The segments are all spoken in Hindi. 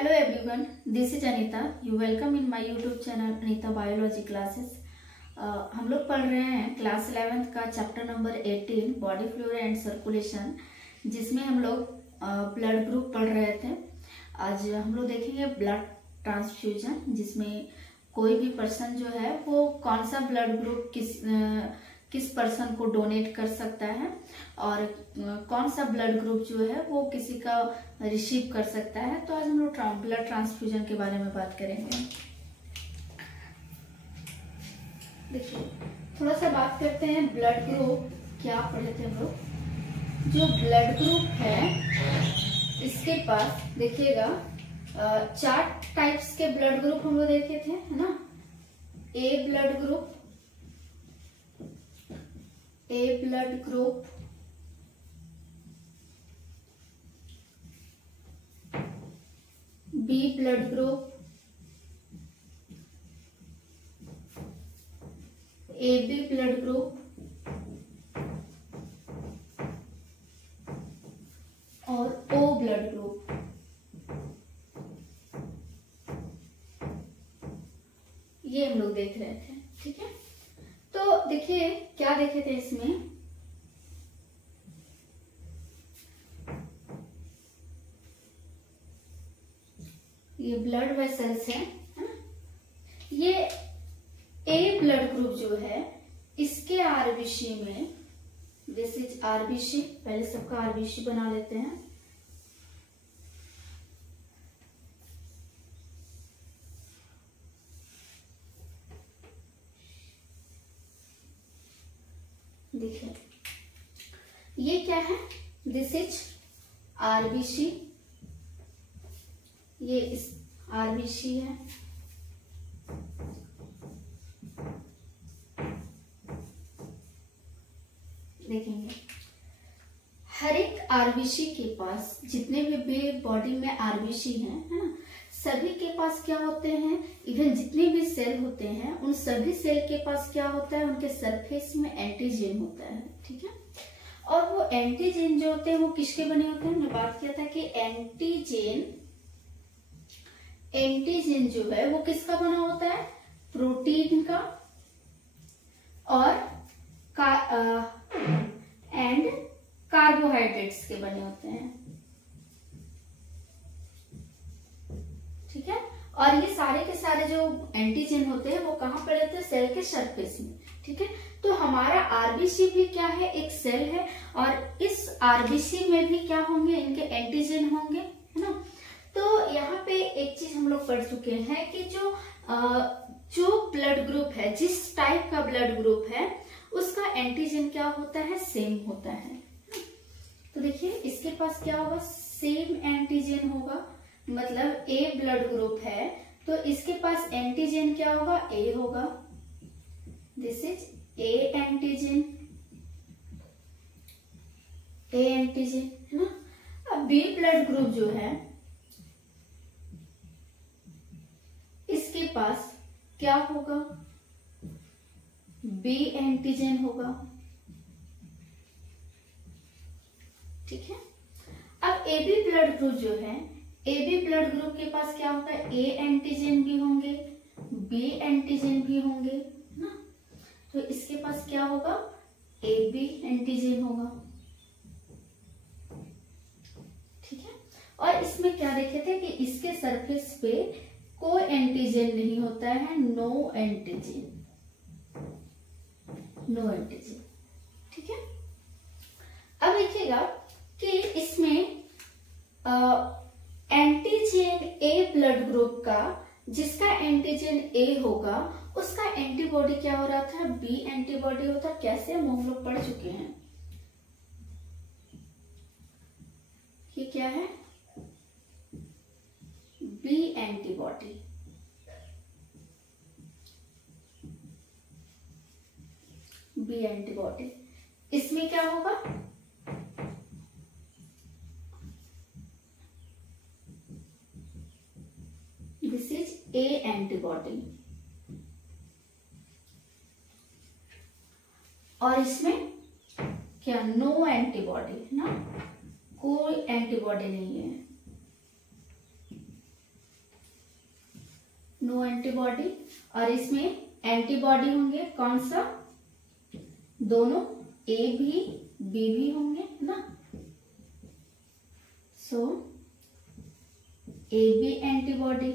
Hello everyone, this is Anita. You welcome in my YouTube channel Anita Biology Classes. हम लोग पढ़ रहे हैं क्लास 11th का chapter number 18 body flora and circulation, जिसमें हम लोग ब्लड ग्रुप पढ़ रहे थे। आज हम लोग देखेंगे ब्लड ट्रांसफ्यूजन, जिसमें कोई भी पर्सन जो है वो कौन सा ब्लड ग्रुप किस पर्सन को डोनेट कर सकता है और कौन सा ब्लड ग्रुप जो है वो किसी का रिसीव कर सकता है। तो आज हम लोग ब्लड ट्रांसफ्यूजन के बारे में बात करेंगे। देखिए, थोड़ा सा बात करते हैं ब्लड ग्रुप क्या पढ़े थे हम लोग। जो ब्लड ग्रुप है इसके पास देखिएगा 4 टाइप्स के ब्लड ग्रुप हम लोग देखे थे, है ना। A blood group, B blood group, AB blood group और O ब्लड ग्रुप। ये हम लोग देख रहे थे, ठीक है। तो देखिए क्या देखे थे इसमें, ये ब्लड वेसल्स है ना। ये ए ब्लड ग्रुप जो है इसके आरबीसी में, दिस इज आरबीसी, पहले सबका आरबीसी बना लेते हैं। देखिए ये क्या है, दिस इज आरबीसी, ये इस आरबीसी है। देखेंगे हर एक आरबीसी के पास, जितने भी बॉडी में आरबीसी हैं, है ना, सभी के पास क्या होते हैं, इवन जितने भी सेल होते हैं उन सभी सेल के पास क्या होता है, उनके सरफेस में एंटीजन होता है, ठीक है। और वो एंटीजन जो होते हैं वो किसके बने होते हैं, मैं बात किया था कि एंटीजन जो है वो किसका बना होता है, प्रोटीन का और एंड कार्बोहाइड्रेट्स के बने होते हैं, ठीक है। और ये सारे के सारे जो एंटीजन होते हैं वो कहाँ पर रहते हैं, सेल के सरफेस में, ठीक है। तो हमारा आरबीसी भी क्या है, एक सेल है, और इस आरबीसी में भी क्या होंगे, इनके एंटीजन होंगे, है ना। तो यहाँ पे एक चीज हम लोग पढ़ चुके हैं कि जो ब्लड ग्रुप है, जिस टाइप का ब्लड ग्रुप है उसका एंटीजन क्या होता है, सेम होता है। तो देखिए इसके पास क्या होगा, सेम एंटीजन होगा। मतलब ए ब्लड ग्रुप है तो इसके पास एंटीजन क्या होगा, ए होगा, दिस इज ए एंटीजन, है ना। अब बी ब्लड ग्रुप जो है इसके पास क्या होगा, बी एंटीजन होगा, ठीक है। अब एबी ब्लड ग्रुप जो है, एबी ब्लड ग्रुप के पास क्या होगा, ए एंटीजन भी होंगे, बी एंटीजन भी होंगे, ना। तो इसके पास क्या होगा, एबी एंटीजन होगा, ठीक है। और इसमें क्या देखे थे कि इसके सरफेस पे कोई एंटीजन नहीं होता है, नो एंटीजन, ठीक है। अब देखिएगा कि इसमें एंटीजन ए ब्लड ग्रुप का, जिसका एंटीजन ए होगा उसका एंटीबॉडी क्या हो रहा था, बी एंटीबॉडी होता। कैसे, हम लोग पढ़ चुके हैं। ये क्या है, बी एंटीबॉडी, इसमें क्या होगा, दिस इज ए एंटीबॉडी, और इसमें क्या, नो एंटीबॉडी, ना, कोई एंटीबॉडी नहीं है, नो एंटीबॉडी, और इसमें एंटीबॉडी होंगे कौन सा, दोनों ए भी बी भी होंगे ना, सो ए बी एंटीबॉडी।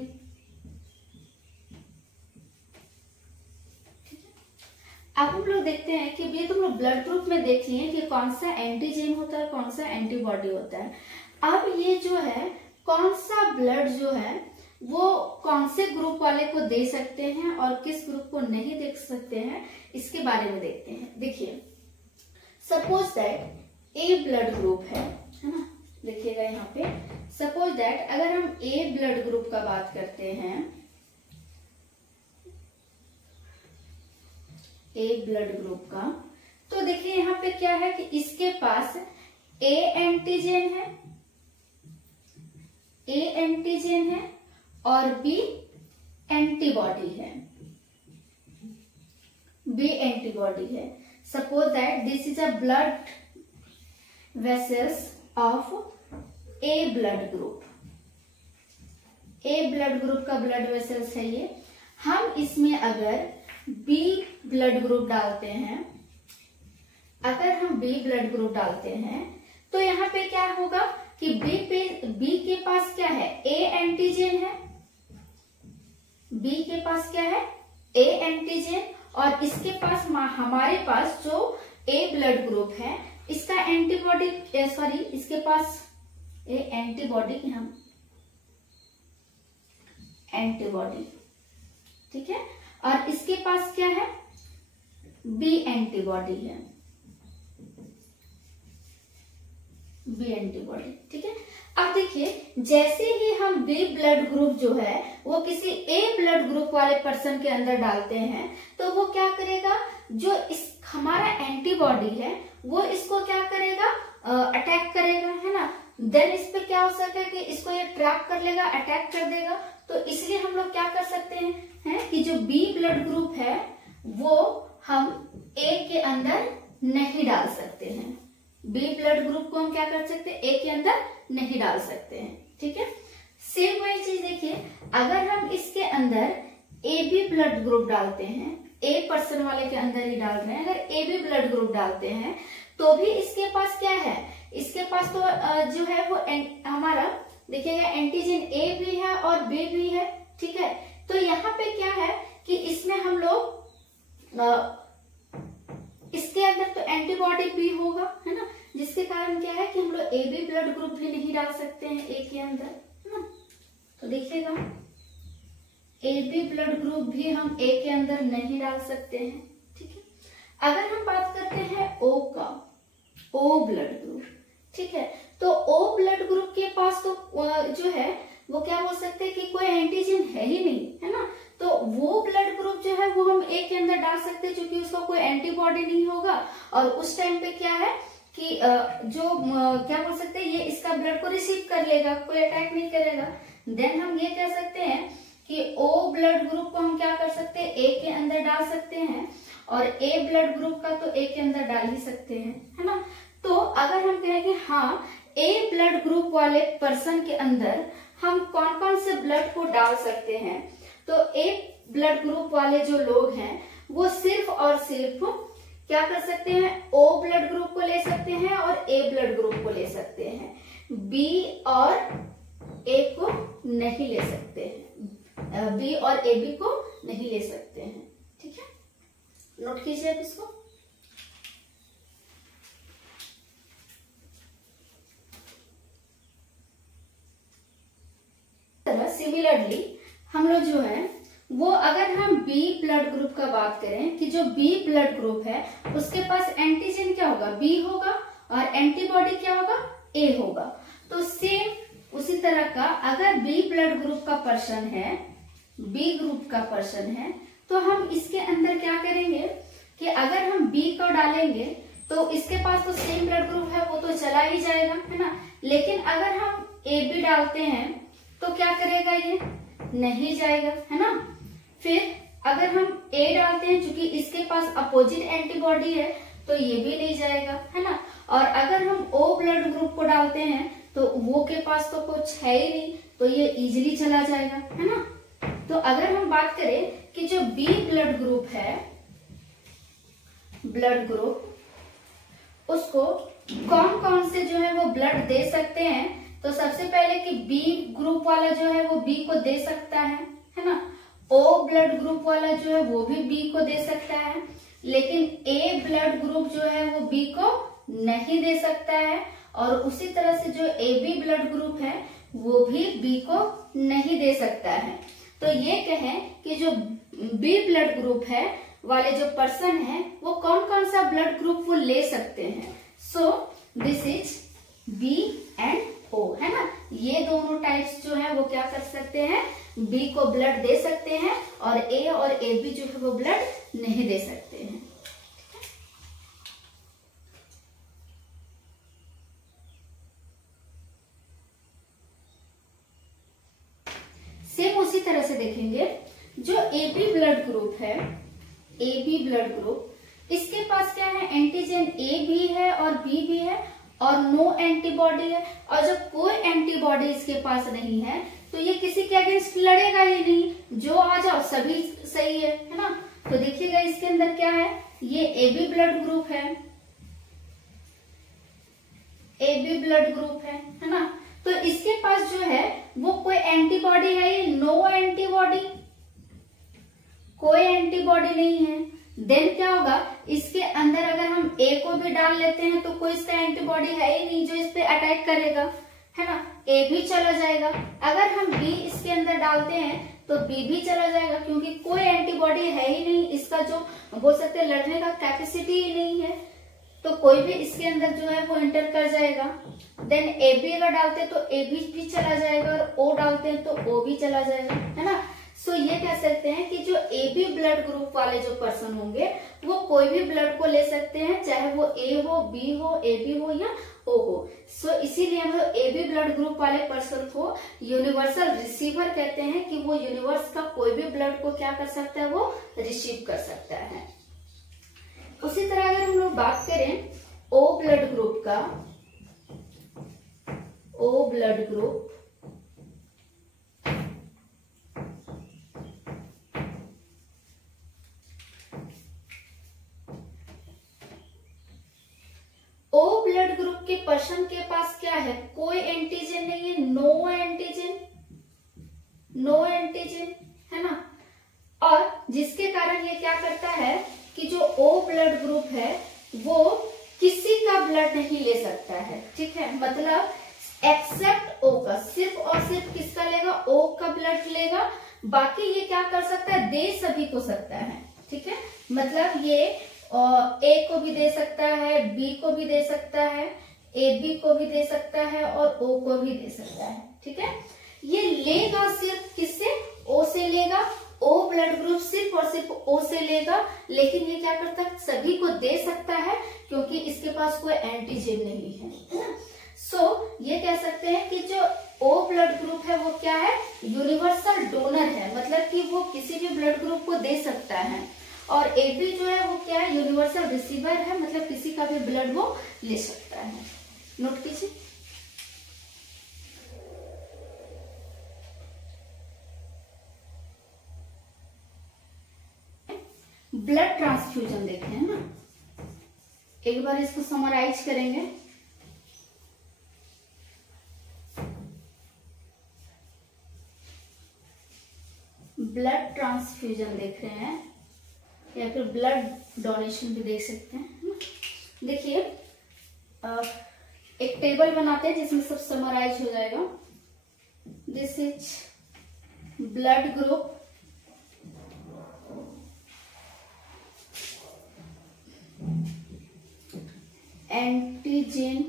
अब हम लोग देखते हैं कि ये तुम लोग ब्लड ग्रुप में देख लिए कि कौन सा एंटीजन होता है, कौन सा एंटीबॉडी होता है। अब ये जो है कौन सा ब्लड जो है वो कौन से ग्रुप वाले को दे सकते हैं और किस ग्रुप को नहीं दे सकते हैं, इसके बारे में देखते हैं। देखिए, suppose that A blood group है ना, देखिएगा यहाँ पे, सपोज दैट अगर हम ए ब्लड ग्रुप का बात करते हैं, ए ब्लड ग्रुप का, तो देखिए यहाँ पे क्या है कि इसके पास ए एंटीजन है, ए एंटीजन है और बी एंटीबॉडी है, बी एंटीबॉडी है। Suppose that this is a blood vessels of A blood group, A blood group का ब्लड वेसल्स है ये। हम इसमें अगर बी ब्लड ग्रुप डालते हैं, अगर हम बी ब्लड ग्रुप डालते हैं तो यहाँ पे क्या होगा कि बी के पास क्या है, ए एंटीजन है, बी के पास क्या है, ए एंटीजन, और इसके पास हमारे पास जो ए ब्लड ग्रुप है इसका एंटीबॉडी, सॉरी इसके पास ए एंटीबॉडी की, हम एंटीबॉडी, ठीक है, और इसके पास क्या है, बी एंटीबॉडी है, बी एंटीबॉडी, ठीक है। अब देखिए, जैसे ही हम बी ब्लड ग्रुप जो है वो किसी ए ब्लड ग्रुप वाले पर्सन के अंदर डालते हैं तो वो क्या करेगा, जो इस हमारा एंटीबॉडी है वो इसको क्या करेगा, अटैक करेगा, है ना। देन इस पे क्या हो सकता है कि इसको ये ट्रैप कर लेगा, अटैक कर देगा। तो इसलिए हम लोग क्या कर सकते हैं कि जो बी ब्लड ग्रुप है वो हम ए के अंदर नहीं डाल सकते हैं, बी ब्लड ग्रुप को हम क्या कर सकते हैं, ए के अंदर नहीं डाल सकते हैं, ठीक है। सेम वही चीज देखिए, अगर हम इसके अंदर ए बी ब्लड ग्रुप डालते हैं, ए पर्सन वाले के अंदर ही डाल रहे हैं, अगर ए बी ब्लड ग्रुप डालते हैं तो भी इसके पास क्या है, इसके पास तो जो है वो हमारा देखिएगा एंटीजन ए भी है और बी भी है, ठीक है। तो यहाँ पे क्या है कि इसमें हम लोग इसके अंदर तो एंटीबॉडी भी होगा, है ना, जिसके कारण क्या है कि हम लोग ए बी ब्लड ग्रुप भी नहीं डाल सकते हैं ए के अंदर, है ना। तो देखिएगा ए बी ब्लड ग्रुप भी हम ए के अंदर नहीं डाल सकते हैं, ठीक है। अगर हम बात करते हैं ओ का, ओ ब्लड ग्रुप, ठीक है, तो ओ ब्लड ग्रुप के पास तो जो है वो क्या बोल सकते हैं कि कोई एंटीजन है ही नहीं, है ना। तो वो ब्लड ग्रुप जो है वो हम ए के अंदर डाल सकते हैं क्योंकि उसका कोई एंटीबॉडी नहीं होगा, और उस टाइम पे क्या है कि जो क्या बोल सकते हैं, ये इसका ब्लड को रिसीव कर लेगा, कोई अटैक नहीं करेगा। देन हम ये कह सकते हैं कि ओ ब्लड ग्रुप को हम क्या कर सकते हैं, ए के अंदर डाल सकते हैं, और ए ब्लड ग्रुप का तो ए के अंदर डाल ही सकते हैं, है ना। तो अगर हम कहें कि हाँ ए ब्लड ग्रुप वाले पर्सन के अंदर हम कौन कौन से ब्लड को डाल सकते हैं, तो ए ब्लड ग्रुप वाले जो लोग हैं वो सिर्फ और सिर्फ क्या कर सकते हैं, ओ ब्लड ग्रुप को ले सकते हैं और ए ब्लड ग्रुप को ले सकते हैं, बी और ए को नहीं ले सकते हैं, बी और ए बी को नहीं ले सकते हैं, ठीक है। नोट कीजिए आप इसको। सिमिलरली हम लोग जो है वो अगर हम बी ब्लड ग्रुप का बात करें कि जो बी ब्लड ग्रुप है उसके पास एंटीजन क्या होगा, बी होगा, और एंटीबॉडी क्या होगा, ए होगा। तो सेम उसी तरह का अगर बी ब्लड ग्रुप का पर्सन है, बी ग्रुप का पर्सन है, तो हम इसके अंदर क्या करेंगे कि अगर हम बी को डालेंगे तो इसके पास तो सेम ब्लड ग्रुप है, वो तो चला ही जाएगा, है ना। लेकिन अगर हम ए बी डालते हैं तो क्या करेगा, ये नहीं जाएगा, है ना। फिर अगर हम ए डालते हैं, चूंकि इसके पास अपोजिट एंटीबॉडी है तो ये भी नहीं जाएगा, है ना। और अगर हम ओ ब्लड ग्रुप को डालते हैं तो वो के पास तो कुछ है ही नहीं, तो ये इजीली चला जाएगा, है ना। तो अगर हम बात करें कि जो बी ब्लड ग्रुप है, ब्लड ग्रुप, उसको कौन कौन से जो है वो ब्लड दे सकते हैं, तो सबसे पहले कि बी ग्रुप वाला जो है वो बी को दे सकता है ना। ओ ब्लड ग्रुप वाला जो है वो भी बी को दे सकता है, लेकिन ए ब्लड ग्रुप जो है वो बी को नहीं दे सकता है, और उसी तरह से जो ए बी ब्लड ग्रुप है वो भी बी को नहीं दे सकता है। तो ये कहें कि जो बी ब्लड ग्रुप है वाले जो पर्सन है वो कौन कौन सा ब्लड ग्रुप वो ले सकते हैं। So this is B and O, है ना। ये दोनों टाइप्स जो है वो क्या कर सकते हैं, बी को ब्लड दे सकते हैं, और ए बी जो है वो ब्लड नहीं दे सकते हैं। सेम उसी तरह से देखेंगे, जो ए बी ब्लड ग्रुप है, ए बी ब्लड ग्रुप, इसके पास क्या है, एंटीजन ए भी है और बी भी है और नो एंटीबॉडी है। और जब कोई एंटीबॉडी इसके पास नहीं है तो ये किसी के अगेंस्ट लड़ेगा ही नहीं, जो आ जाओ सभी सही है ना। तो देखिएगा इसके अंदर क्या है, ये ए बी ब्लड ग्रुप है, ए बी ब्लड ग्रुप है ना। तो इसके पास जो है वो कोई एंटीबॉडी है, ये नो एंटीबॉडी, कोई एंटीबॉडी नहीं है। देन क्या होगा, इसके अंदर अगर हम ए को भी डाल लेते हैं तो कोई इसका एंटीबॉडी है ही नहीं जो इस पे अटैक करेगा, है ना। ए भी चला जाएगा। अगर हम बी इसके अंदर डालते हैं तो बी भी चला जाएगा, क्योंकि कोई एंटीबॉडी है ही नहीं, इसका जो बोल सकते हैं लड़ने का कैपेसिटी ही नहीं है, तो कोई भी इसके अंदर जो है वो एंटर कर जाएगा। देन ए बी अगर डालते हैं तो ए भी चला जाएगा, और ओ डालते हैं तो ओ भी चला जाएगा, है ना। सो ये कह सकते हैं कि जो ए बी ब्लड ग्रुप वाले जो पर्सन होंगे वो कोई भी ब्लड को ले सकते हैं, चाहे वो ए हो, बी हो, ए बी हो या ओ हो। सो इसीलिए हम लोग ए बी ब्लड ग्रुप वाले पर्सन को यूनिवर्सल रिसीवर कहते हैं, कि वो यूनिवर्स का कोई भी ब्लड को क्या कर सकता है, वो रिसीव कर सकता है। उसी तरह अगर हम लोग बात करें ओ ब्लड ग्रुप का, O blood group, O blood group के पर्सन के पास क्या है, कोई एंटीजन नहीं है, नो एंटीजन, नो एंटीजन, है ना। और जिसके कारण ये क्या करता है कि जो ओ ब्लड ग्रुप है वो किसी का ब्लड नहीं ले सकता है, ठीक है। मतलब एक्सेप्ट ओ का, सिर्फ और सिर्फ किसका लेगा, ओ का ब्लड लेगा, बाकी ये क्या कर सकता है, दे सभी को सकता है, ठीक है। मतलब ये ए को भी दे सकता है, बी को भी दे सकता है, ए बी को भी दे सकता है, और ओ को भी दे सकता है, ठीक है। ये लेगा सिर्फ किससे, ओ से लेगा, ओ ब्लड ग्रुप सिर्फ और सिर्फ ओ से लेगा, लेकिन ये क्या करता है, सभी को दे सकता है, क्योंकि इसके पास कोई एंटीजन नहीं है, है ना। सो ये कह सकते हैं कि जो ओ ब्लड ग्रुप है वो क्या है, यूनिवर्सल डोनर है, मतलब कि वो किसी भी ब्लड ग्रुप को दे सकता है। और ए बी जो है वो क्या है, यूनिवर्सल रिसीवर है, मतलब किसी का भी ब्लड वो ले सकता है। नोट कीजिए। ब्लड ट्रांसफ्यूजन देखे हैं ना, एक बार इसको समराइज करेंगे। ब्लड ट्रांसफ्यूजन देख रहे हैं, या फिर ब्लड डोनेशन भी देख सकते हैं। देखिए एक टेबल बनाते हैं जिसमें सब समराइज हो जाएगा। This is blood group, antigen,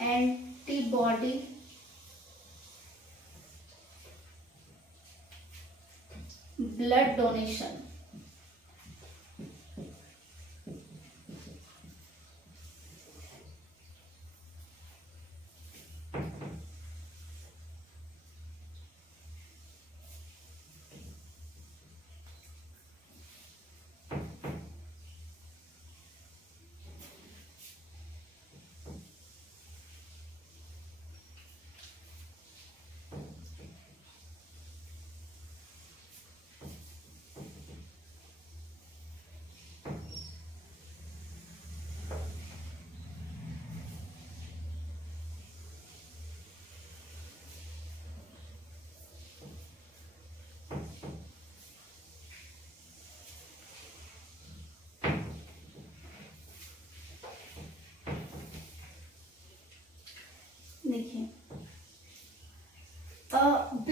antibody, blood donation.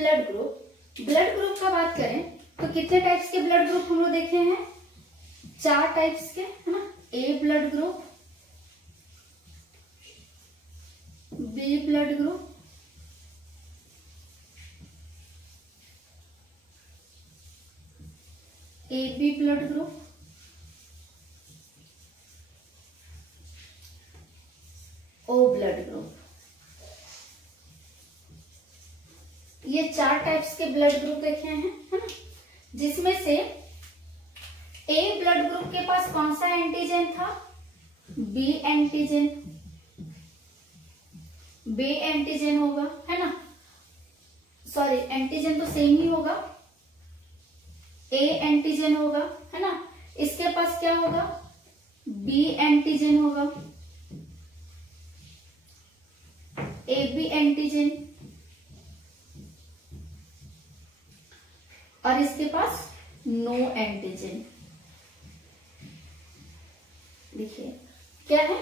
Blood group का बात करें तो कितने टाइप्स के ब्लड ग्रुप हम लोग देखे हैं? 4 टाइप्स के, है ना। A blood group, B blood group, A B blood group, O blood group. ये 4 टाइप्स के ब्लड ग्रुप देखे हैं, है ना, जिसमें से ए ब्लड ग्रुप के पास कौन सा एंटीजन था? B antigen. बी एंटीजन होगा, है ना, सॉरी एंटीजन तो सेम ही होगा, ए एंटीजन होगा, है ना। इसके पास क्या होगा? बी एंटीजन होगा, ए बी एंटीजन, और इसके पास नो एंटीजन। देखिए क्या है,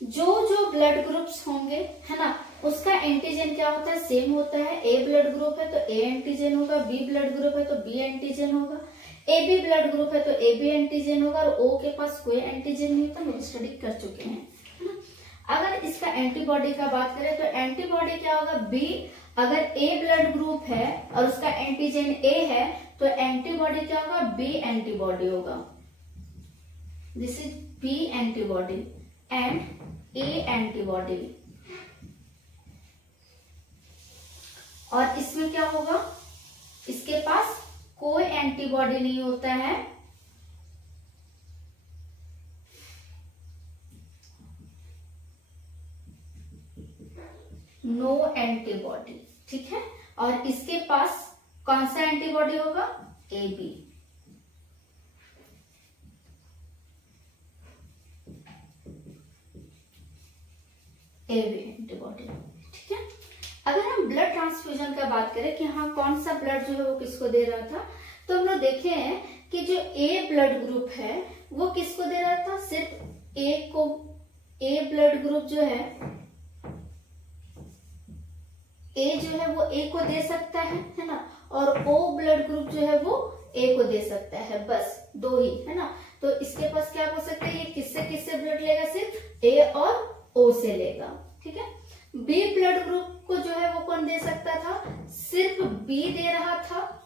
जो ब्लड ग्रुप्स होंगे, है ना, उसका एंटीजन क्या होता है? सेम होता है। ए ब्लड ग्रुप है तो ए एंटीजन होगा, बी ब्लड ग्रुप है तो बी एंटीजन होगा, ए बी ब्लड ग्रुप है तो ए बी एंटीजन होगा, और ओ के पास कोई एंटीजन नहीं होता। हम स्टडी कर चुके हैं, है ना। अगर इसका एंटीबॉडी का बात करें तो एंटीबॉडी क्या होगा? बी, अगर ए ब्लड ग्रुप है और उसका एंटीजन ए है तो एंटीबॉडी क्या होगा? बी एंटीबॉडी होगा। This is B antibody and A antibody. और इसमें क्या होगा? इसके पास कोई एंटीबॉडी नहीं होता है, नो एंटीबॉडी, ठीक है। और इसके पास कौन सा एंटीबॉडी होगा? A B. A B antibody, ठीक है। अगर हम ब्लड ट्रांसफ्यूजन का बात करें कि हाँ कौन सा ब्लड जो है वो किसको दे रहा था, तो हम लोग देखे हैं कि जो ए ब्लड ग्रुप है वो किसको दे रहा था? सिर्फ ए को। ए ब्लड ग्रुप जो है, ए जो है वो ए को दे सकता है ना, और ओ ब्लड ग्रुप जो है वो ए को दे सकता है, बस 2 ही, है ना। तो इसके पास क्या हो सकता है? ये किससे किससे ब्लड लेगा? सिर्फ ए और ओ से लेगा, ठीक है। बी ब्लड ग्रुप को जो है वो कौन दे सकता था? सिर्फ बी दे रहा था,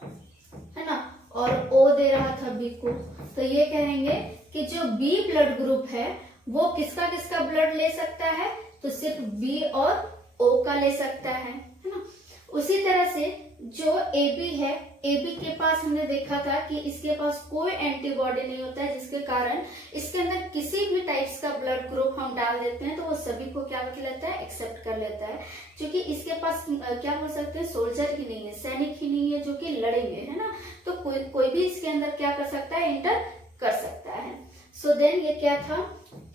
है ना, और ओ दे रहा था बी को। तो ये कहेंगे कि जो बी ब्लड ग्रुप है वो किसका किसका ब्लड ले सकता है? तो सिर्फ बी और ओ का ले सकता है ना। उसी तरह से जो ए बी है, ए बी के पास हमने देखा था कि इसके पास कोई एंटीबॉडी नहीं होता है, जिसके कारण इसके अंदर किसी भी टाइप्स का ब्लड ग्रुप हम डाल देते हैं तो वो सभी को क्या कर लेता है? एक्सेप्ट कर लेता है, क्योंकि इसके पास क्या बोल सकते हैं? सोल्जर ही नहीं है, सैनिक ही नहीं है जो कि लड़ेंगे, है ना। तो कोई भी इसके अंदर क्या कर सकता है? एंटर कर सकता है। सो देन ये क्या था?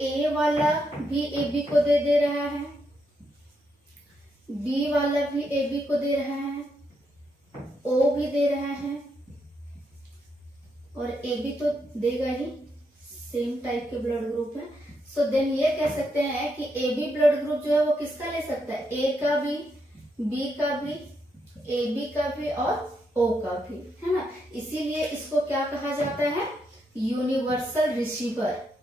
ए वाला भी ए बी को दे रहा है, बी वाला भी ए बी को दे रहा है, ओ भी दे रहा है, और ए बी तो देगा ही, सेम टाइप के ब्लड ग्रुप है। सो देन ये कह सकते हैं कि ए बी ब्लड ग्रुप जो है वो किसका ले सकता है? ए का भी, बी का भी, ए बी का भी और ओ का भी, है ना। इसीलिए इसको क्या कहा जाता है? Universal receiver.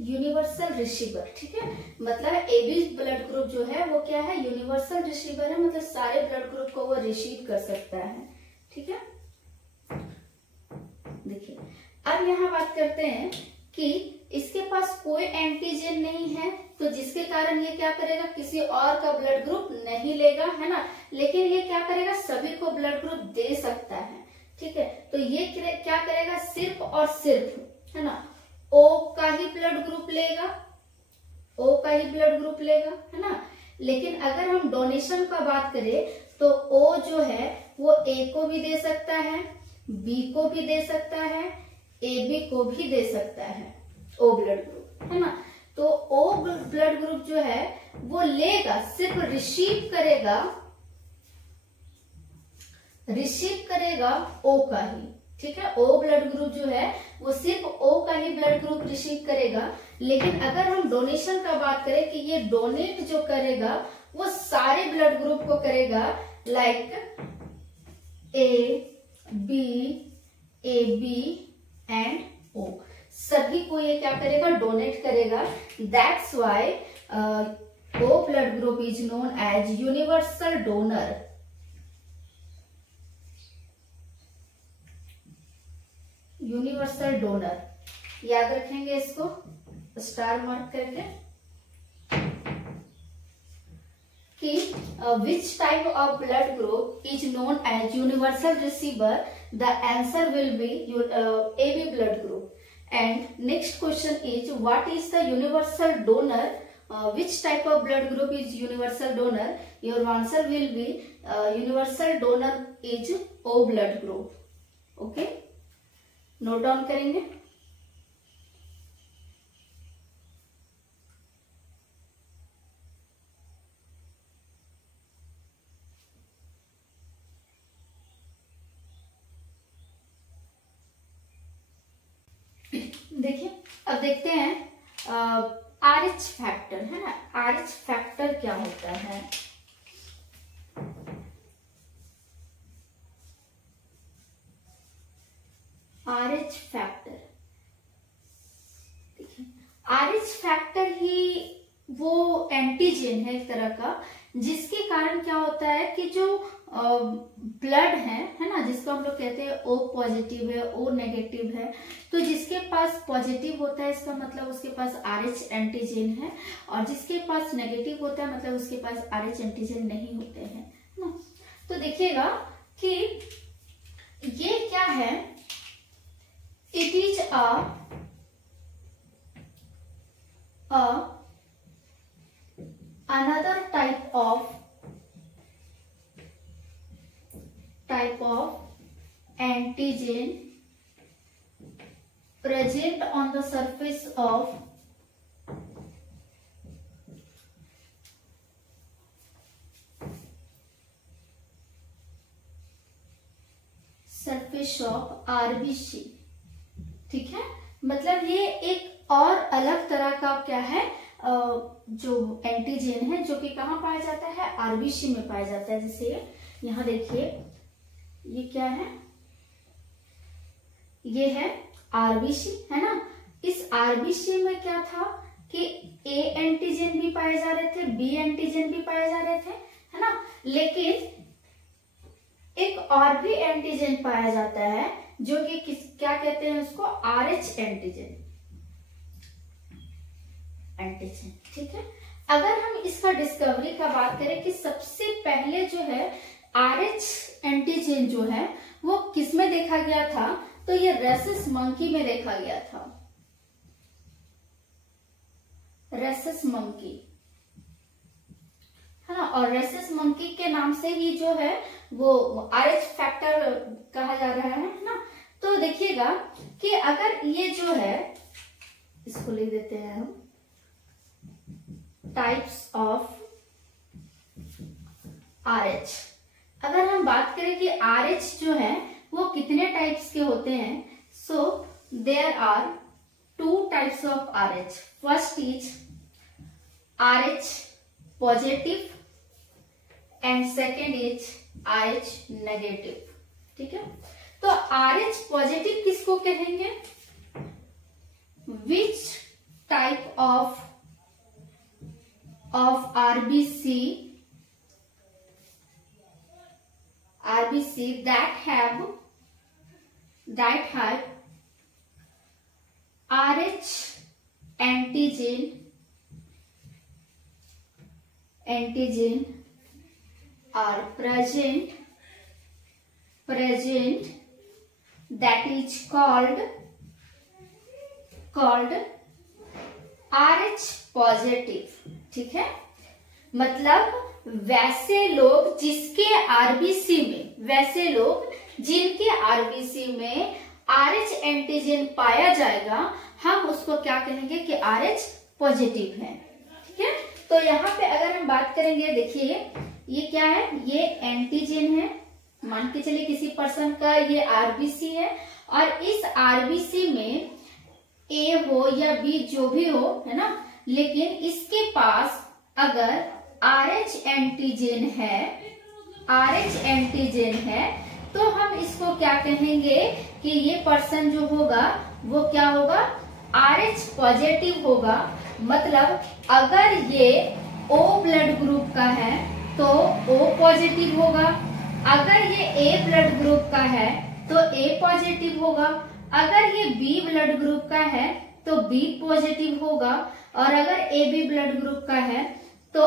यूनिवर्सल रिसीवर, ठीक है। मतलब ए बी ब्लड ग्रुप जो है वो क्या है? यूनिवर्सल रिसीवर है, मतलब सारे ब्लड ग्रुप को वो रिसीव कर सकता है, ठीक है। देखिए अब यहाँ बात करते हैं कि इसके पास कोई एंटीजन नहीं है, तो जिसके कारण ये क्या करेगा? किसी और का ब्लड ग्रुप नहीं लेगा, है ना। लेकिन ये क्या करेगा? सभी को ब्लड ग्रुप दे सकता है, ठीक है। तो ये क्या करेगा? सिर्फ और सिर्फ, है ना, ओ का ही ब्लड ग्रुप लेगा, ओ का ही ब्लड ग्रुप लेगा, है ना। लेकिन अगर हम डोनेशन का बात करें तो ओ जो है वो ए को भी दे सकता है, बी को भी दे सकता है, ए बी को भी दे सकता है, ओ ब्लड ग्रुप, है ना। तो ओ ब्लड ग्रुप जो है वो लेगा, सिर्फ रिसीव करेगा ओ का ही, ठीक है। ओ ब्लड ग्रुप जो है वो सिर्फ ओ का ही ब्लड ग्रुप रिसीव करेगा, लेकिन अगर हम डोनेशन का बात करें कि ये डोनेट जो करेगा वो सारे ब्लड ग्रुप को करेगा, like A B and O, सभी को ये क्या करेगा, डोनेट करेगा। That's why O blood group is known as universal donor. Universal donor, याद रखेंगे इसको स्टार मार्क करके कि which type of blood group is known as universal receiver, the answer will be AB blood group. And next question is what is the universal donor, which type of blood group is universal donor? Your answer will be universal donor is O blood group. Okay, note down करेंगे। देखिए अब देखते हैं RH फैक्टर, है ना। RH फैक्टर क्या होता है? RH फैक्टर, देखिए RH फैक्टर ही वो एंटीजन है एक तरह का, जिसके कारण क्या होता है कि जो ब्लड है ना, जिसको हम लोग कहते हैं O पॉजिटिव है, O नेगेटिव है, तो जिसके पास पॉजिटिव होता है इसका मतलब उसके पास RH एंटीजन है, और जिसके पास नेगेटिव होता है मतलब उसके पास RH एंटीजन नहीं होते हैं ना। तो देखिएगा कि ये क्या है, it is another type of antigen present on the surface of RBC। ठीक है, मतलब ये एक और अलग तरह का क्या है, जो एंटीजन है, जो कि कहाँ पाया जाता है, आरबीसी में पाया जाता है। जैसे यहाँ देखिए ये क्या है, ये है आरबीसी, है ना। इस आरबीसी में क्या था कि ए एंटीजन भी पाए जा रहे थे, बी एंटीजन भी पाए जा रहे थे, है ना, लेकिन एक और भी एंटीजन पाया जाता है जो कि क्या कहते हैं उसको, RH एंटीजन। ठीक है, अगर हम इसका डिस्कवरी का बात करें कि सबसे पहले जो है RH एंटीजन जो है वो किसमें देखा गया था, तो ये रेसस मंकी में देखा गया था। रेसस मंकी, है ना, और रेसस मंकी के नाम से ही जो है वो RH फैक्टर कहा जा रहा है ना। तो देखिएगा कि अगर ये जो है, इसको लिख देते हैं हम, टाइप्स ऑफ RH। अगर हम बात करें कि RH जो है वो कितने टाइप्स के होते हैं, so there are 2 types of RH। First is RH positive and second is RH negative. ठीक है, तो RH पॉजिटिव किसको कहेंगे, which type of RBC that have RH antigen are present, that is called RH positive. ठीक है, मतलब वैसे लोग जिसके आरबीसी में, वैसे लोग जिनके आरबीसी में RH एंटीजन पाया जाएगा, हम उसको क्या कहेंगे कि RH पॉजिटिव है। ठीक है, तो यहाँ पे अगर हम बात करेंगे, देखिए ये क्या है, ये एंटीजन है मान के चलिए किसी पर्सन का ये आरबीसी है और इस आरबीसी में ए हो या बी जो भी हो, है ना, लेकिन इसके पास अगर आरएच एंटीजन है तो हम इसको क्या कहेंगे कि ये पर्सन जो होगा वो क्या होगा, आरएच पॉजिटिव होगा। मतलब अगर ये ओ ब्लड ग्रुप का है तो ओ पॉजिटिव होगा, अगर ये ए ब्लड ग्रुप का है तो ए पॉजिटिव होगा, अगर ये बी ब्लड ग्रुप का है तो बी पॉजिटिव होगा, और अगर ए बी ब्लड ग्रुप का है तो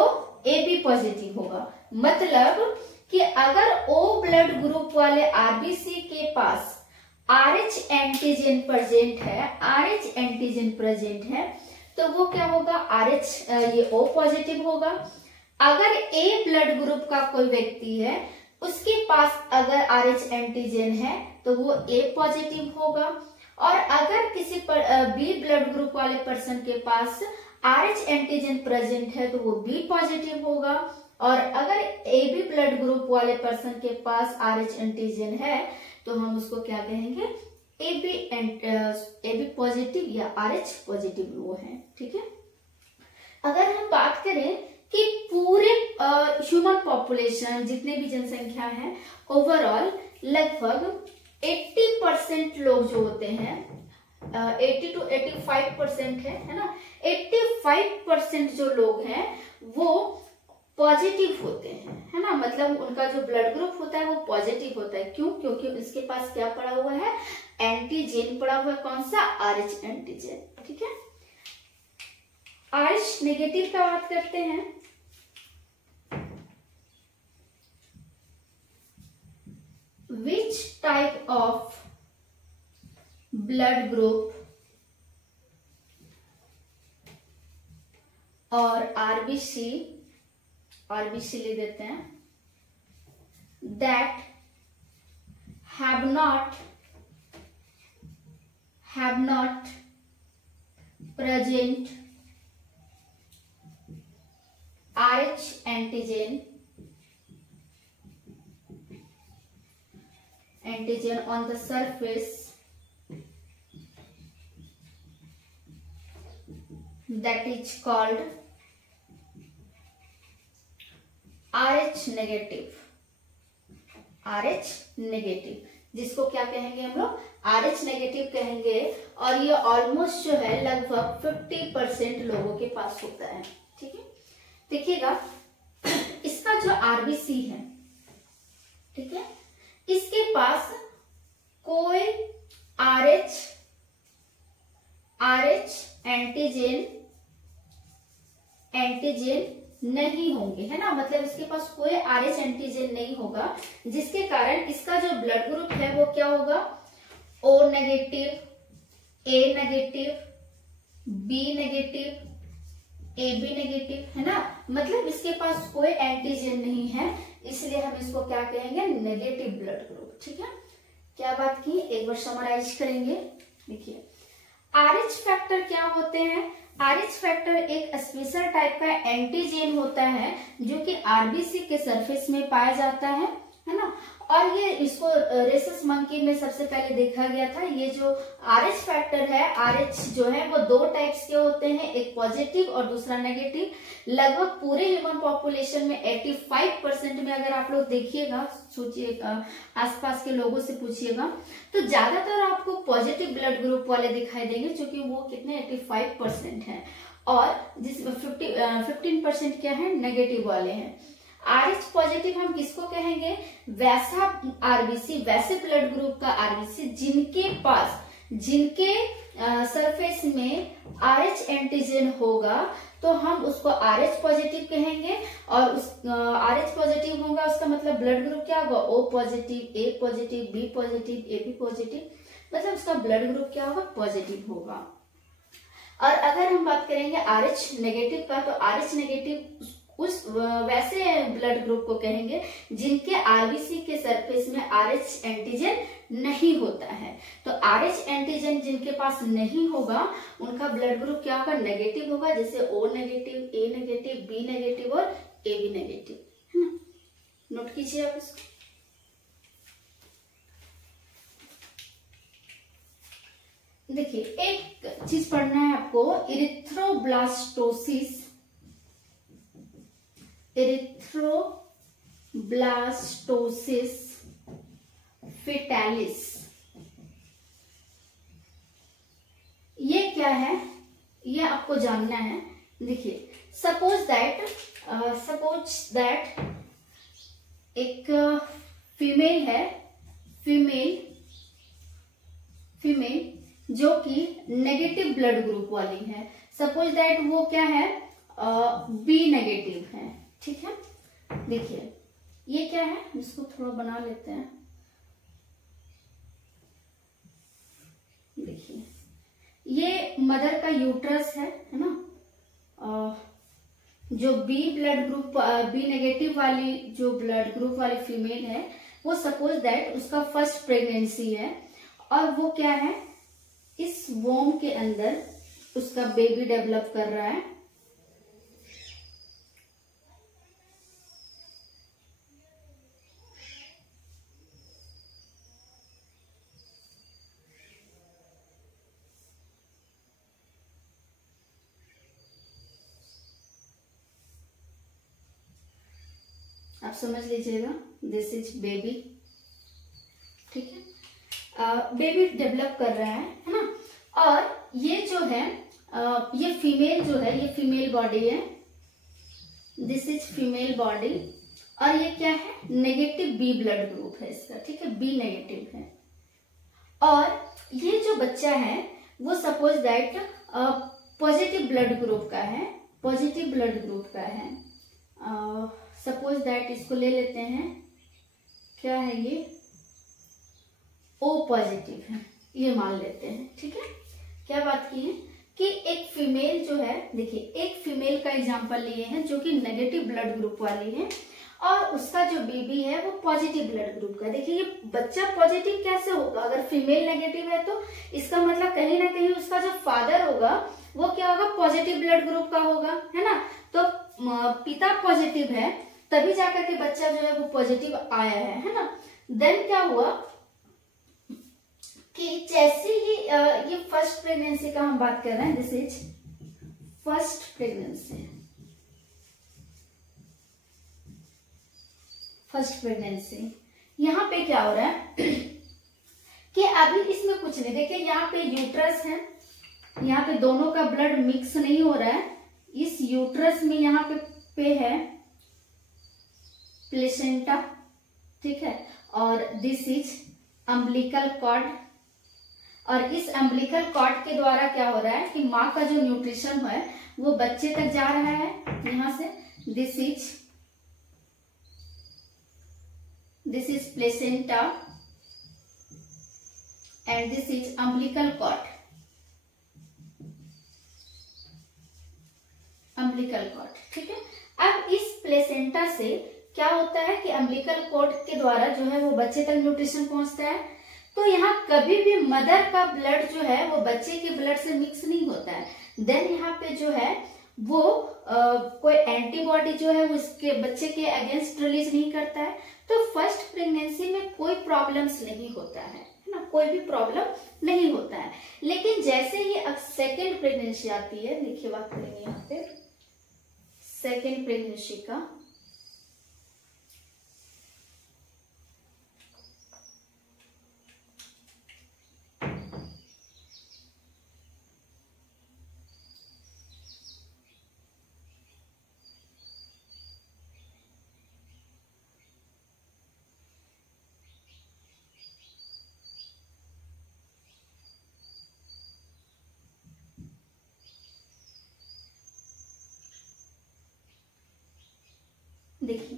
ए बी पॉजिटिव होगा। मतलब कि अगर ओ ब्लड ग्रुप वाले आरबीसी के पास आरएच एंटीजन प्रेजेंट है तो वो क्या होगा, आरएच ये ओ पॉजिटिव होगा। अगर ए ब्लड ग्रुप का कोई व्यक्ति है उसके पास अगर आरएच एंटीजन है तो वो ए पॉजिटिव होगा, और अगर किसी बी ब्लड ग्रुप वाले पर्सन के पास आरएच एंटीजन प्रेजेंट है तो वो बी पॉजिटिव होगा, और अगर ए बी ब्लड ग्रुप वाले पर्सन के पास आरएच एंटीजन है तो हम उसको क्या कहेंगे, ए बी पॉजिटिव या आरएच पॉजिटिव वो है। ठीक है। अगर हम बात करें कि पूरे ह्यूमन पॉपुलेशन जितने भी जनसंख्या है ओवरऑल लगभग 80% लोग जो होते हैं 80 to 85% है ना, 85% जो लोग हैं वो पॉजिटिव होते हैं, है ना, मतलब उनका जो ब्लड ग्रुप होता है वो पॉजिटिव होता है। क्यों? क्योंकि उसके पास क्या पड़ा हुआ है, एंटीजन पड़ा हुआ है। कौन सा? RH antigen. ठीक है। आरएच नेगेटिव का बात करते हैं। Which type of blood group और आरबीसी ले देते हैं, that have not present RH antigen on the surface, that is called RH negative, जिसको क्या कहेंगे हम लोग, RH नेगेटिव कहेंगे। और ये ऑलमोस्ट जो है लगभग 50% लोगों के पास होता है। ठीक है। देखिएगा इसका जो आरबीसी है, ठीक है, इसके पास कोई आरएच एंटीजन नहीं होंगे, है ना, मतलब इसके पास कोई आरएच एंटीजन नहीं होगा, जिसके कारण इसका जो ब्लड ग्रुप है वो क्या होगा, O negative, A negative, B negative, A B negative, है ना, मतलब इसके पास कोई एंटीजन नहीं है, इसलिए हम इसको क्या कहेंगे, नेगेटिव ब्लड ग्रुप। ठीक है। क्या बात की, एक बार समराइज करेंगे। देखिए आरएच फैक्टर क्या होते हैं। आरएच फैक्टर एक स्पेशल टाइप का एंटीजन होता है जो कि आरबीसी के सरफेस में पाया जाता है ना, और ये इसको रेसस मंकी में सबसे पहले देखा गया था। ये जो आरएच फैक्टर है, आरएच जो है वो दो टाइप्स के होते हैं, एक पॉजिटिव और दूसरा नेगेटिव। लगभग पूरे ह्यूमन पॉपुलेशन में 85% में अगर आप लोग देखिएगा, सोचिएगा, आसपास के लोगों से पूछिएगा, तो ज्यादातर आपको पॉजिटिव ब्लड ग्रुप वाले दिखाई देंगे, क्योंकि वो कितने 85% है, और जिसमें 15% क्या है, नेगेटिव वाले हैं। आरएच पॉजिटिव हम किसको कहेंगे, वैसा आरबीसी, वैसे ब्लड ग्रुप का आरबीसी जिनके सरफेस में आरएच एंटीजन होगा, तो हम उसको आरएच पॉजिटिव कहेंगे। और उस आरएच पॉजिटिव होगा उसका मतलब ब्लड ग्रुप क्या होगा, O positive, A positive, B positive, A B positive, मतलब उसका ब्लड ग्रुप क्या होगा, पॉजिटिव होगा। और अगर हम बात करेंगे आरएच नेगेटिव का, तो आरएच नेगेटिव उस वैसे ब्लड ग्रुप को कहेंगे जिनके आरबीसी के सरफेस में आरएच एंटीजन नहीं होता है। तो आरएच एंटीजन जिनके पास नहीं होगा उनका ब्लड ग्रुप क्या होगा, नेगेटिव होगा, जैसे ओ negative, A negative, B negative और ए बी नेगेटिव, है ना। नोट कीजिए आप इसको। देखिए एक चीज पढ़ना है आपको, इरिथ्रोब्लास्टोसिस, इरिथ्रोब्लास्टोसिस फेटालिस, ये क्या है ये आपको जानना है। देखिए सपोज दैट एक फीमेल है, फीमेल जो कि नेगेटिव ब्लड ग्रुप वाली है। सपोज दैट वो क्या है, बी नेगेटिव है, ठीक है। देखिए ये क्या है, इसको थोड़ा बना लेते हैं। देखिए ये मदर का यूट्रस है ना, जो बी नेगेटिव वाली जो ब्लड ग्रुप वाली फीमेल है, वो सपोज दैट उसका फर्स्ट प्रेगनेंसी है और वो क्या है, इस वोम के अंदर उसका बेबी डेवलप कर रहा है। आप समझ लीजिएगा, दिस इज बेबी, ठीक है। बेबी डेवलप कर रहा है ना। और ये जो है ये फीमेल जो है, ये फीमेल बॉडी है, दिस इज फीमेल बॉडी। और ये क्या है, नेगेटिव बी ब्लड ग्रुप है इसका, ठीक है, बी नेगेटिव है। और ये जो बच्चा है वो suppose that positive blood group का है, पॉजिटिव ब्लड ग्रुप का है। सपोज दैट इसको ले लेते हैं, क्या है ये, ओ पॉजिटिव है, ये मान लेते हैं, ठीक है। क्या बात की है कि एक फीमेल जो है, देखिए एक फीमेल का एग्जांपल लिए हैं जो कि नेगेटिव ब्लड ग्रुप वाली है और उसका जो बेबी है वो पॉजिटिव ब्लड ग्रुप का। देखिए ये बच्चा पॉजिटिव कैसे होगा, अगर फीमेल नेगेटिव है तो इसका मतलब कहीं ना कहीं उसका जो फादर होगा वो क्या होगा, पॉजिटिव ब्लड ग्रुप का होगा, है ना। तो पिता पॉजिटिव है तभी जाकर के बच्चा जो है वो पॉजिटिव आया है ना। देन क्या हुआ कि जैसे ही ये फर्स्ट प्रेगनेंसी का हम बात कर रहे हैं, this is first pregnancy, first pregnancy. यहाँ पे क्या हो रहा है कि अभी इसमें कुछ नहीं, देखिए यहाँ पे यूट्रस है, यहाँ पे दोनों का ब्लड मिक्स नहीं हो रहा है। इस यूट्रस में यहाँ पे है प्लेसेंटा, ठीक है, और दिस इज अम्बिलिकल कॉर्ड। और इस अम्बिलिकल कॉर्ड के द्वारा क्या हो रहा है कि माँ का जो न्यूट्रिशन है वो बच्चे तक जा रहा है यहां से। This is placenta and this is umbilical cord, umbilical cord, ठीक है। अब इस प्लेसेंटा से क्या होता है कि अम्बिलिकल कॉर्ड के द्वारा जो है वो बच्चे तक न्यूट्रिशन पहुंचता है। तो यहाँ कभी भी मदर का ब्लड जो है वो बच्चे के ब्लड से मिक्स नहीं होता है। देन यहाँ पे जो है वो कोई एंटीबॉडी जो है वो इसके बच्चे के अगेंस्ट रिलीज नहीं करता है। तो फर्स्ट प्रेगनेंसी में कोई प्रॉब्लम्स नहीं होता है ना, कोई भी प्रॉब्लम नहीं होता है। लेकिन जैसे ही अब सेकेंड प्रेगनेंसी आती है, देखिए बात करेंगे यहाँ पे सेकेंड प्रेगनेंसी का। देखिए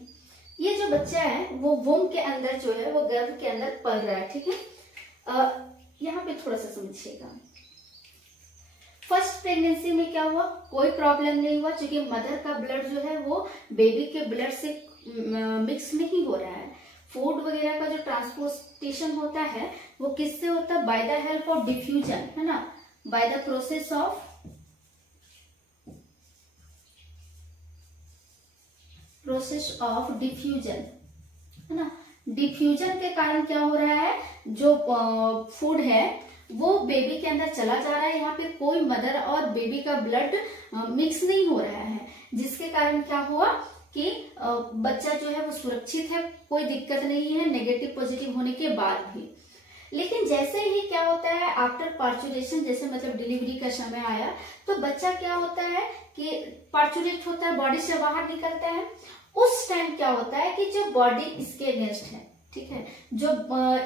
ये जो बच्चा है वो वोम के अंदर जो है वो गर्भ के अंदर पल रहा है, ठीक है। यहाँ पे थोड़ा सा समझिएगा, फर्स्ट प्रेगनेंसी में क्या हुआ, कोई प्रॉब्लम नहीं हुआ क्योंकि मदर का ब्लड जो है वो बेबी के ब्लड से मिक्स नहीं हो रहा है। फूड वगैरह का जो ट्रांसपोर्टेशन होता है वो किससे होता है, by the help of diffusion, है ना, by the process of diffusion, है ना। डिफ्यूजन के कारण क्या हो रहा है, जो फूड है वो बेबी के अंदर चला जा रहा है। यहाँ पे कोई मदर और बेबी का ब्लड मिक्स नहीं हो रहा है, जिसके कारण क्या हुआ कि बच्चा जो है वो सुरक्षित है, कोई दिक्कत नहीं है नेगेटिव पॉजिटिव होने के बाद भी। लेकिन जैसे ही क्या होता है आफ्टर पार्चुरेशन, जैसे मतलब डिलीवरी का समय आया, तो बच्चा क्या होता है कि पार्चुरेट होता है, बॉडी से बाहर निकलता है। उस टाइम क्या होता है कि जो बॉडी इसके अगेंस्ट है, ठीक है, जो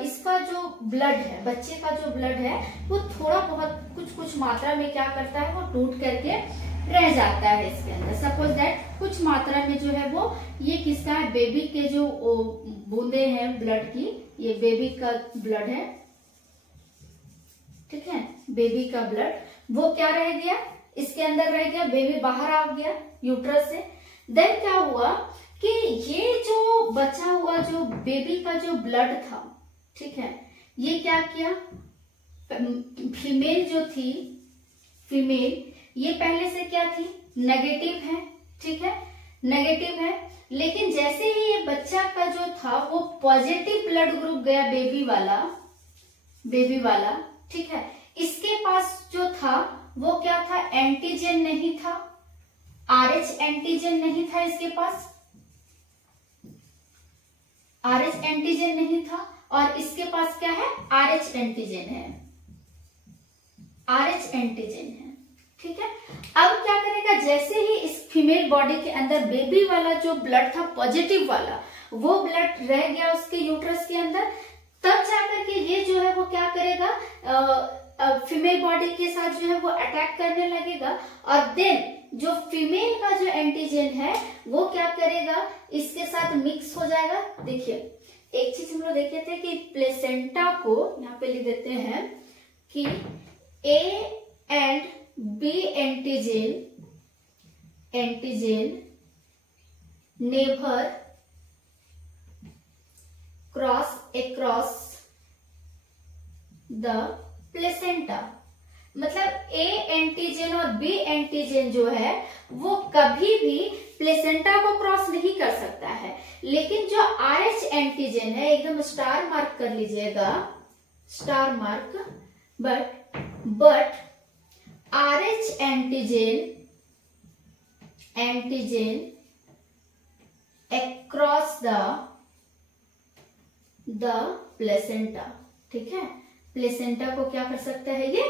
इसका जो ब्लड है, बच्चे का जो ब्लड है वो थोड़ा बहुत कुछ मात्रा में क्या करता है, वो टूट करके रह जाता है इसके अंदर। सपोज दैट कुछ मात्रा में जो है वो ये किसका है, बेबी के जो बूंदे हैं ब्लड की, ये बेबी का ब्लड है, ठीक है, बेबी का ब्लड वो क्या रह गया, इसके अंदर रह गया, बेबी बाहर आ गया यूट्रस से। देन क्या हुआ कि ये जो बचा हुआ जो बेबी का जो ब्लड था, ठीक है, ये क्या किया, फीमेल जो थी, फीमेल ये पहले से क्या थी, नेगेटिव है, ठीक है, नेगेटिव है। लेकिन जैसे ही ये बच्चा का जो था वो पॉजिटिव ब्लड ग्रुप गया, बेबी वाला, ठीक है, इसके पास जो था वो क्या था, एंटीजन नहीं था, RH एंटीजन नहीं था इसके पास, RH एंटीजन नहीं था, और इसके पास क्या है, RH एंटीजन है, RH एंटीजन है, ठीक है। अब क्या करेगा, जैसे ही इस फीमेल बॉडी के अंदर बेबी वाला जो ब्लड था पॉजिटिव वाला, वो ब्लड रह गया उसके यूट्रस के अंदर, तब जाकर के ये जो है वो क्या करेगा, फीमेल बॉडी के साथ जो है वो अटैक करने लगेगा, और देन जो फीमेल का जो एंटीजन है वो क्या करेगा, इसके साथ मिक्स हो जाएगा। देखिए एक चीज हम लोग देखे थे कि प्लेसेंटा को यहाँ पे लिख देते हैं कि A and B antigen never cross across the placenta. मतलब A एंटीजन और B एंटीजन जो है वो कभी भी प्लेसेंटा को क्रॉस नहीं कर सकता है, लेकिन जो RH एंटीजन है, एकदम स्टार मार्क कर लीजिएगा, star mark, but RH antigen across the placenta, ठीक है, प्लेसेंटा को क्या कर सकता है, ये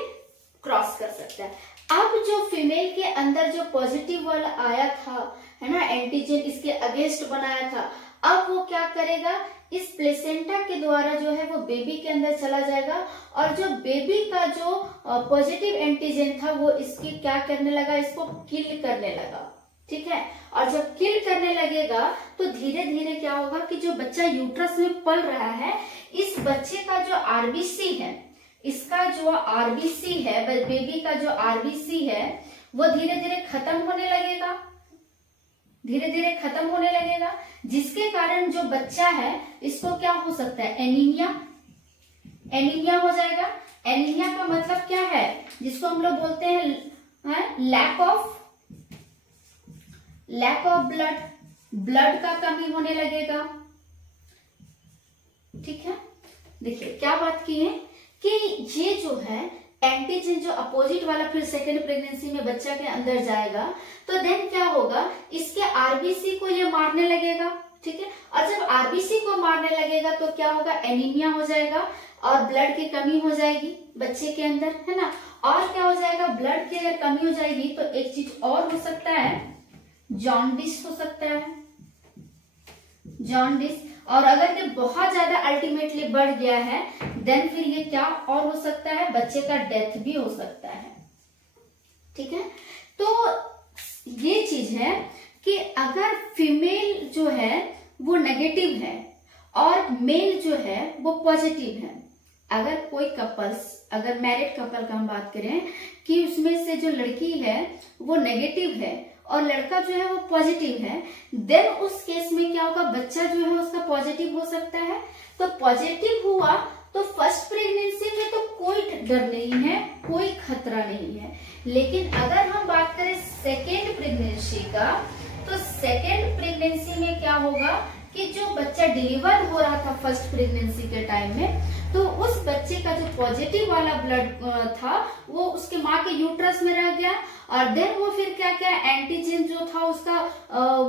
क्रॉस कर सकता है। अब जो फीमेल के अंदर जो पॉजिटिव वाला आया था, है ना, एंटीजन इसके अगेंस्ट बनाया था, अब वो क्या करेगा, इस प्लेसेंटा के द्वारा जो है वो बेबी के अंदर चला जाएगा, और जो बेबी का जो पॉजिटिव एंटीजन था वो इसकी क्या करने लगा, इसको किल करने लगा, ठीक है। और जब किल करने लगेगा तो धीरे धीरे क्या होगा कि जो बच्चा यूट्रस में पल रहा है, इस बच्चे का जो आरबीसी है, इसका जो आरबीसी है, बेबी का जो आरबीसी है वो धीरे धीरे खत्म होने लगेगा, धीरे धीरे खत्म होने लगेगा, जिसके कारण जो बच्चा है इसको क्या हो सकता है, एनीमिया हो जाएगा। एनीमिया का मतलब क्या है, जिसको हम लोग बोलते हैं लैक ऑफ ब्लड का कमी होने लगेगा, ठीक है। देखिए क्या बात की है कि ये जो है एंटीजन जो अपोजिट वाला फिर सेकेंड प्रेगनेंसी में बच्चा के अंदर जाएगा, तो देन क्या होगा, इसके आरबीसी को ये मारने लगेगा, ठीक है। और जब आरबीसी को मारने लगेगा तो क्या होगा, एनीमिया हो जाएगा और ब्लड की कमी हो जाएगी बच्चे के अंदर, है ना। और क्या हो जाएगा, ब्लड की अगर कमी हो जाएगी तो एक चीज और हो सकता है, जॉन्डिस हो सकता है, जॉन्डिस। और अगर ये बहुत ज्यादा अल्टीमेटली बढ़ गया है देन फिर ये क्या और हो सकता है, बच्चे का डेथ भी हो सकता है, ठीक है। तो ये चीज है कि अगर फीमेल जो है वो नेगेटिव है और मेल जो है वो पॉजिटिव है, अगर कोई कपल्स, अगर मैरिड कपल का हम बात करें कि उसमें से जो लड़की है वो नेगेटिव है और लड़का जो है वो पॉजिटिव है, देन उस केस में क्या होगा, बच्चा जो है उसका पॉजिटिव हो सकता है। तो पॉजिटिव हुआ तो फर्स्ट प्रेगनेंसी में तो कोई डर नहीं है, कोई खतरा नहीं है। लेकिन अगर हम बात करें सेकेंड प्रेगनेंसी का, तो सेकेंड प्रेगनेंसी में क्या होगा कि जो बच्चा डिलीवर हो रहा था फर्स्ट प्रेगनेंसी के टाइम में, तो उस बच्चे का जो पॉजिटिव वाला ब्लड था वो उसके माँ के यूट्रस में रह गया, और देन वो फिर क्या किया, एंटीजन जो था उसका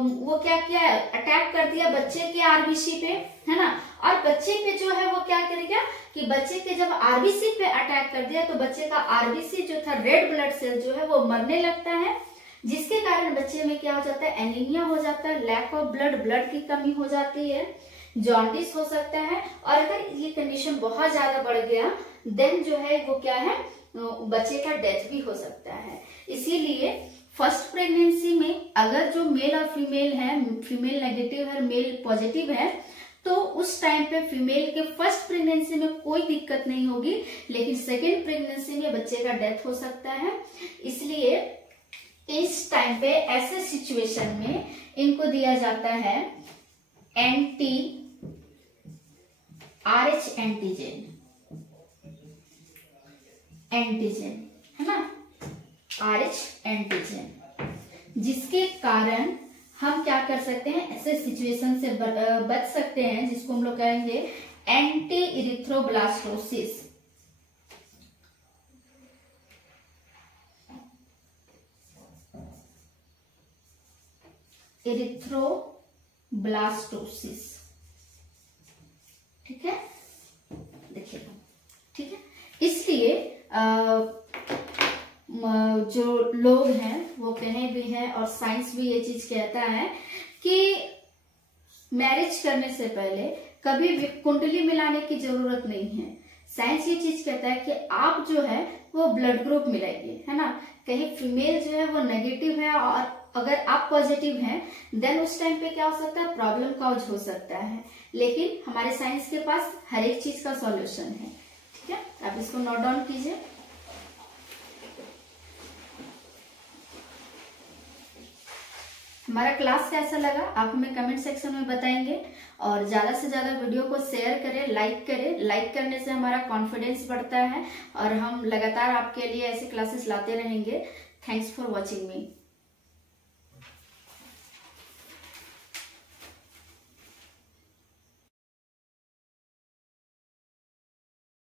वो क्या किया, अटैक कर दिया बच्चे के आरबीसी पे, है ना। और बच्चे पे जो है वो क्या करेगा कि बच्चे के जब आरबीसी पे अटैक कर दिया तो बच्चे का आरबीसी जो था, रेड ब्लड सेल जो है वो मरने लगता है, जिसके कारण बच्चे में क्या हो जाता है, एनीमिया हो जाता है, लैक ऑफ ब्लड की कमी हो जाती है, जॉन्डिस हो सकता है। और अगर ये कंडीशन बहुत ज्यादा बढ़ गया देन जो है वो क्या है, बच्चे का डेथ भी हो सकता है। इसीलिए फर्स्ट प्रेगनेंसी में अगर जो मेल और फीमेल है, फीमेल नेगेटिव है, मेल पॉजिटिव है, तो उस टाइम पे फीमेल के फर्स्ट प्रेगनेंसी में कोई दिक्कत नहीं होगी, लेकिन सेकेंड प्रेगनेंसी में बच्चे का डेथ हो सकता है। इसलिए इस टाइम पे ऐसे सिचुएशन में इनको दिया जाता है RH एंटीजन, है ना, RH एंटीजन, जिसके कारण हम क्या कर सकते हैं, ऐसे सिचुएशन से बच सकते हैं, जिसको हम लोग कहेंगे एंटी इरिथ्रोब्लास्टोसिस। इरिथ्रोब्लास्टोसिस, ठीक है, देखिएगा, ठीक है। इसलिए जो लोग हैं वो कहे भी हैं और साइंस भी ये चीज कहता है कि मैरिज करने से पहले कभी भी कुंडली मिलाने की जरूरत नहीं है। साइंस ये चीज कहता है कि आप जो है वो ब्लड ग्रुप मिलाइए, है ना। कहीं फीमेल जो है वो नेगेटिव है और अगर आप पॉजिटिव हैं देन उस टाइम पे क्या हो सकता है, प्रॉब्लम कॉज हो सकता है, लेकिन हमारे साइंस के पास हर एक चीज का सॉल्यूशन है, ठीक है। आप इसको नोट डाउन कीजिए। हमारा क्लास कैसा लगा आप हमें कमेंट सेक्शन में बताएंगे, और ज्यादा से ज्यादा वीडियो को शेयर करें, लाइक करें। लाइक करने से हमारा कॉन्फिडेंस बढ़ता है और हम लगातार आपके लिए ऐसे क्लासेस लाते रहेंगे। Thanks for watching me.